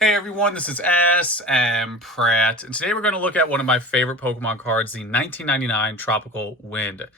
Hey everyone, this is smpratte, and today we're going to look at one of my favorite Pokemon cards, the 1999 Tropical Wind.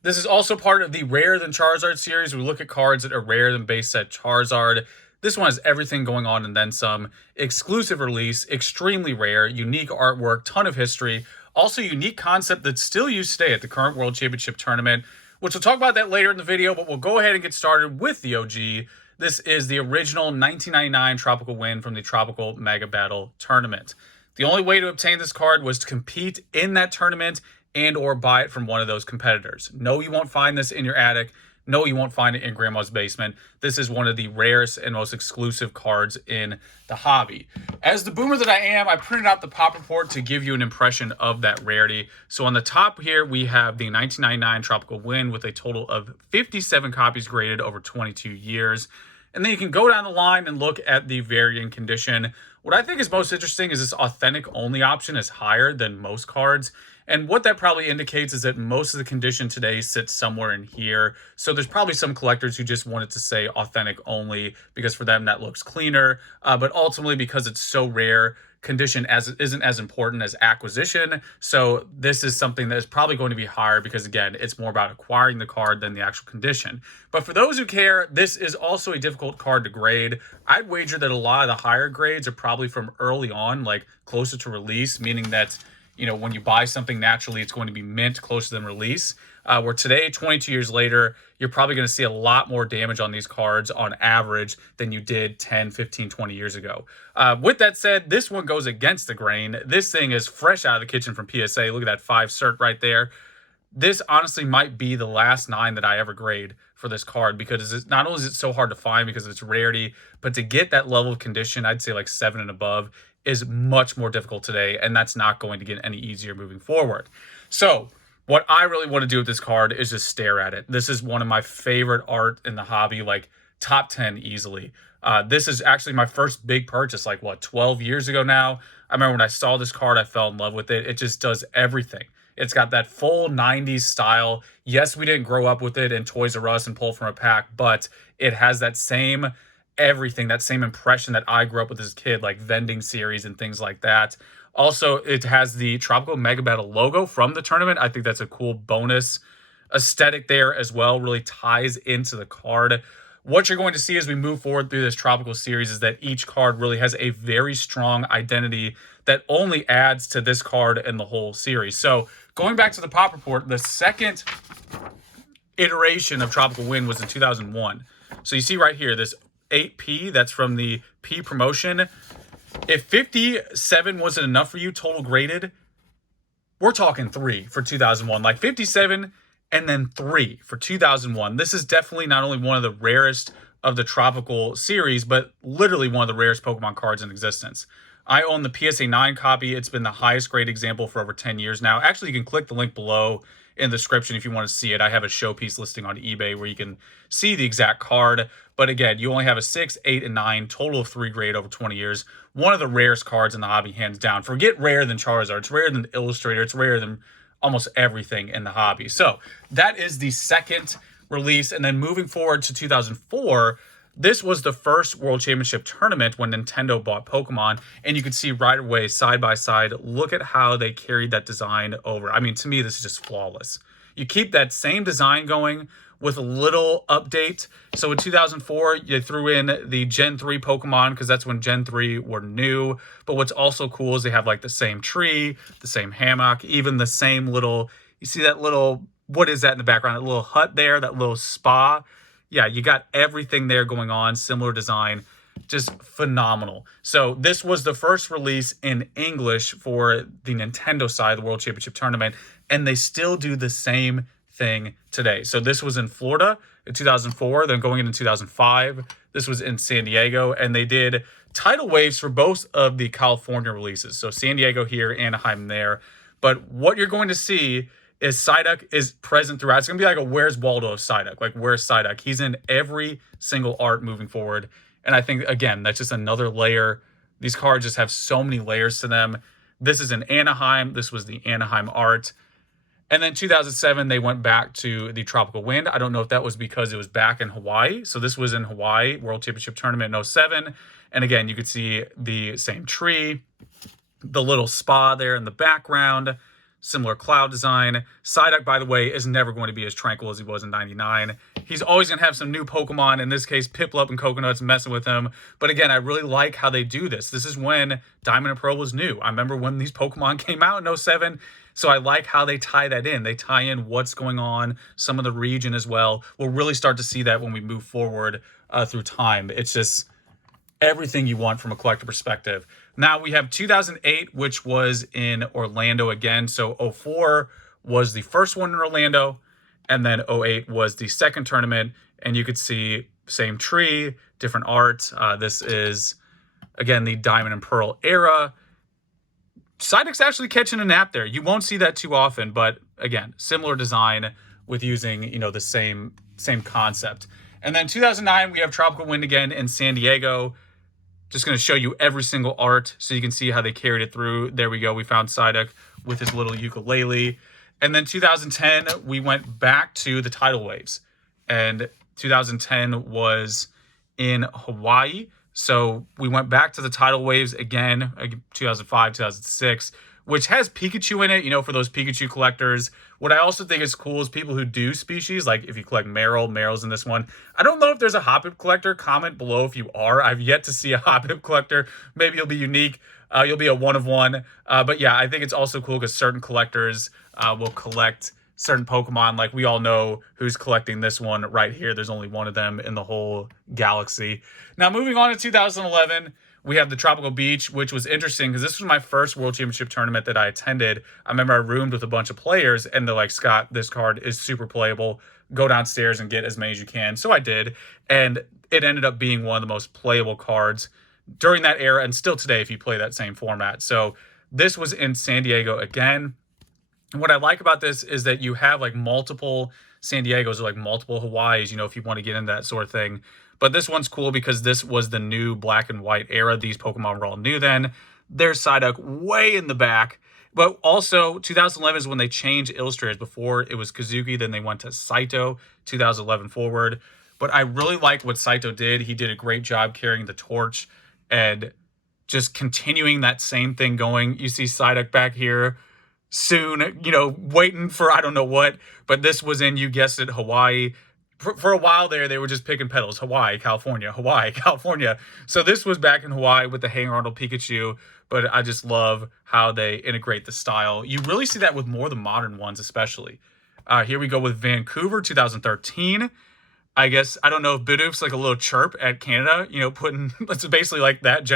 This is also part of the Rarer Than Charizard series. We look at cards that are rarer than base set Charizard. This one has everything going on and then some. Exclusive release, extremely rare, unique artwork, ton of history, also unique concept that's still used today at the current World Championship Tournament, which we'll talk about that later in the video, but we'll go ahead and get started with the OG. This is the original 1999 Tropical Wind from the Tropical Mega Battle Tournament. The only way to obtain this card was to compete in that tournament and or buy it from one of those competitors. No, you won't find this in your attic. No, you won't find it in grandma's basement. This is one of the rarest and most exclusive cards in the hobby. As the boomer that I am, I printed out the pop report to give you an impression of that rarity. So on the top here, we have the 1999 Tropical Wind with a total of 57 copies graded over 22 years. And then you can go down the line and look at the varying condition. What I think is most interesting is this authentic only option is higher than most cards. And what that probably indicates is that most of the condition today sits somewhere in here. So there's probably some collectors who just wanted to say authentic only because for them that looks cleaner. But ultimately, because it's so rare, condition isn't as important as acquisition. So this is something that is probably going to be higher because, again, it's more about acquiring the card than the actual condition. But for those who care, this is also a difficult card to grade. I'd wager that a lot of the higher grades are probably from early on, like closer to release, meaning that when you buy something, naturally it's going to be mint closer than release. Where today, 22 years later, you're probably going to see a lot more damage on these cards on average than you did 10, 15, 20 years ago. With that said, this one goes against the grain. This thing is fresh out of the kitchen from PSA. Look at that 5 cert right there. This honestly might be the last 9 that I ever grade for this card because it's not only is it so hard to find because of its rarity, but to get that level of condition, I'd say like 7 and above, is much more difficult today, and that's not going to get any easier moving forward. So what I really want to do with this card is just stare at it. This is one of my favorite art in the hobby, like top 10 easily. This is actually my first big purchase, like 12 years ago now. I remember when I saw this card, I fell in love with it. It just does everything. It's got that full 90s style. Yes, we didn't grow up with it in Toys R Us and pull from a pack, but it has that same everything, that same impression that I grew up with as a kid, like vending series and things like that. Also, it has the Tropical Mega Battle logo from the tournament. I think that's a cool bonus aesthetic there as well, really ties into the card. What you're going to see as we move forward through this Tropical series is that each card really has a very strong identity that only adds to this card and the whole series. So going back to the pop report, the second iteration of Tropical Wind was in 2001. So you see right here, this 8P, that's from the P promotion. If 57 wasn't enough for you total graded, we're talking 3 for 2001. Like 57 and then 3 for 2001. This is definitely not only one of the rarest of the Tropical series, but literally one of the rarest Pokemon cards in existence. I own the PSA 9 copy. It's been the highest grade example for over 10 years now. Actually, you can click the link below in the description if you want to see it. I have a showpiece listing on eBay where you can see the exact card. But again, you only have a 6, 8, and 9, total of 3 grade over 20 years. One of the rarest cards in the hobby, hands down. Forget rare than Charizard. It's rarer than Illustrator. It's rarer than almost everything in the hobby. So that is the second release. And then moving forward to 2004, this was the first World Championship Tournament when Nintendo bought Pokemon, and you could see right away, side by side, look at how they carried that design over. I mean, to me, this is just flawless. You keep that same design going with a little update. So in 2004, you threw in the Gen 3 Pokemon because that's when Gen 3 were new. But what's also cool is they have like the same tree, the same hammock, even the same little, you see that little, what is that in the background? That little hut there, that little spa. Yeah, you got everything there going on, similar design, just phenomenal. So this was the first release in English for the Nintendo side of the World Championship Tournament, and they still do the same thing today. So this was in Florida in 2004, then going into 2005, this was in San Diego, and they did tidal waves for both of the California releases. So San Diego here, Anaheim there. But what you're going to see is Psyduck is present throughout. It's going to be like a Where's Waldo of Psyduck. Like, where's Psyduck? He's in every single art moving forward. And I think, again, that's just another layer. These cards just have so many layers to them. This is in Anaheim. This was the Anaheim art. And then 2007, they went back to the Tropical Wind. I don't know if that was because it was back in Hawaii. So this was in Hawaii, World Championship Tournament in 07. And again, you could see the same tree, the little spa there in the background, similar cloud design. Psyduck, by the way, is never going to be as tranquil as he was in 99. He's always going to have some new Pokemon, in this case, Piplup and Coconuts messing with him. But again, I really like how they do this. This is when Diamond and Pearl was new. I remember when these Pokemon came out in 07, so I like how they tie that in. They tie in what's going on, some of the region as well. We'll really start to see that when we move forward through time. It's just everything you want from a collector perspective. Now we have 2008, which was in Orlando again. So 04 was the first one in Orlando, and then 08 was the second tournament. And you could see same tree, different art. This is, again, the Diamond and Pearl era. Psyduck's actually catching a nap there. You won't see that too often, but again, similar design with using, the same concept. And then 2009, we have Tropical Wind again in San Diego. Just going to show you every single art so you can see how they carried it through. There we go. We found Psyduck with his little ukulele. And then 2010, we went back to the tidal waves. And 2010 was in Hawaii. So we went back to the tidal waves again, 2005, 2006, which has Pikachu in it, for those Pikachu collectors. What I also think is cool is people who do species, like if you collect Meryl's in this one. I don't know if there's a Hoppip collector. Comment below if you are. I've yet to see a Hoppip collector. Maybe you'll be unique. You'll be a one of one. But yeah, I think it's also cool because certain collectors will collect certain Pokemon. Like we all know who's collecting this one right here. There's only one of them in the whole galaxy. Now moving on to 2011, we have the Tropical Beach, which was interesting because this was my first World Championship tournament that I attended. I remember I roomed with a bunch of players and they're like, Scott, this card is super playable. Go downstairs and get as many as you can. So I did. And it ended up being one of the most playable cards during that era and still today if you play that same format. So this was in San Diego again. And what I like about this is that you have like multiple San Diegos or like multiple Hawaiis, if you want to get into that sort of thing. But this one's cool because this was the new black and white era. These Pokemon were all new then. There's Psyduck way in the back. But also, 2011 is when they changed illustrators. Before it was Kazuki, then they went to Saito, 2011 forward. But I really like what Saito did. He did a great job carrying the torch and just continuing that same thing going. You see Psyduck back here soon, waiting for I don't know what. But this was in, you guessed it, Hawaii. For a while there, they were just picking petals. Hawaii, California, Hawaii, California. So this was back in Hawaii with the Hey Arnold Pikachu. But I just love how they integrate the style. You really see that with more of the modern ones, especially. Here we go with Vancouver, 2013. I guess, I don't know if Bidoof's like a little chirp at Canada, putting, it's basically like that,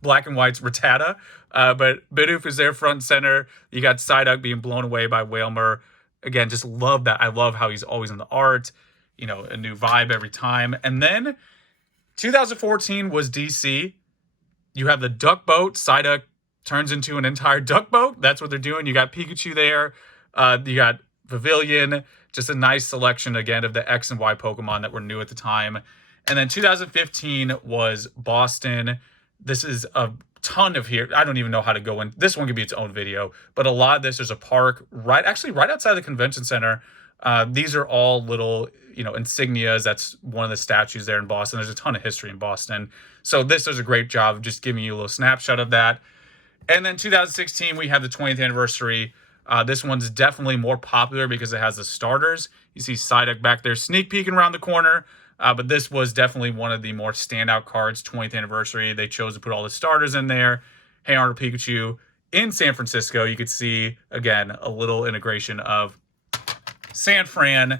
black and white's Rattata. But Bidoof is there front and center. You got Psyduck being blown away by Wailmer. Again, just love that. I love how he's always in the art. A new vibe every time. And then 2014 was DC. You have the duck boat. Psyduck turns into an entire duck boat. That's what they're doing. You got Pikachu there. You got Pavilion. Just a nice selection, again, of the X and Y Pokemon that were new at the time. And then 2015 was Boston. This is a ton of here. I don't even know how to go in. This one could be its own video. But a lot of this, there's a park right outside the convention center. These are all little, insignias. That's one of the statues there in Boston. There's a ton of history in Boston. So this does a great job of just giving you a little snapshot of that. And then 2016, we have the 20th anniversary. This one's definitely more popular because it has the starters. You see Psyduck back there sneak peeking around the corner. But this was definitely one of the more standout cards, 20th anniversary. They chose to put all the starters in there. Hey Arnold Pikachu in San Francisco. You could see, again, a little integration of San Fran.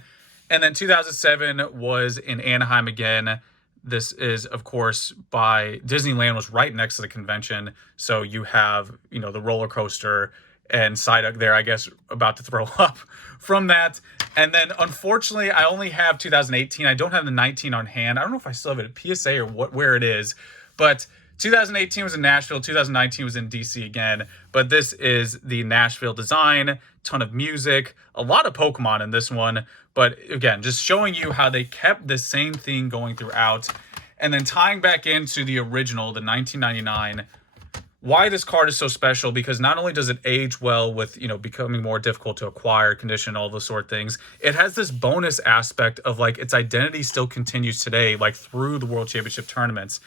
And then 2007 was in Anaheim again. This is, of course, by Disneyland, was right next to the convention. So you have, the roller coaster and Psyduck there, I guess, about to throw up from that. And then, unfortunately, I only have 2018. I don't have the 19 on hand. I don't know if I still have it at PSA or where it is. But 2018 was in Nashville. 2019 was in DC again. But this is the Nashville design. Ton of music. A lot of Pokemon in this one. But again, just showing you how they kept the same thing going throughout. And then tying back into the original, the 1999 why this card is so special, because not only does it age well with, becoming more difficult to acquire, condition, all those sort of things, it has this bonus aspect of like its identity still continues today, like through the World Championship tournaments.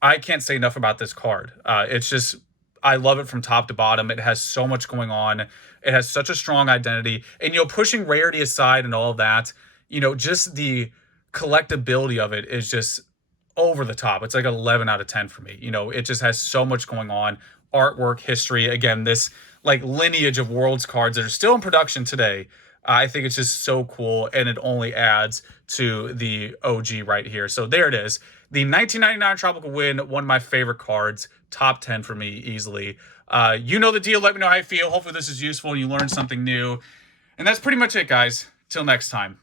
I can't say enough about this card. It's just, I love it from top to bottom. It has so much going on. It has such a strong identity. And, pushing rarity aside and all of that, just the collectability of it is just over the top. It's like 11 out of 10 for me. It just has so much going on. Artwork, history. Again, this like lineage of Worlds cards that are still in production today. I think it's just so cool, and it only adds to the OG right here. So there it is. The 1999 Tropical Wind, one of my favorite cards. Top 10 for me, easily. You know the deal. Let me know how you feel. Hopefully this is useful and you learned something new. And that's pretty much it, guys. Till next time.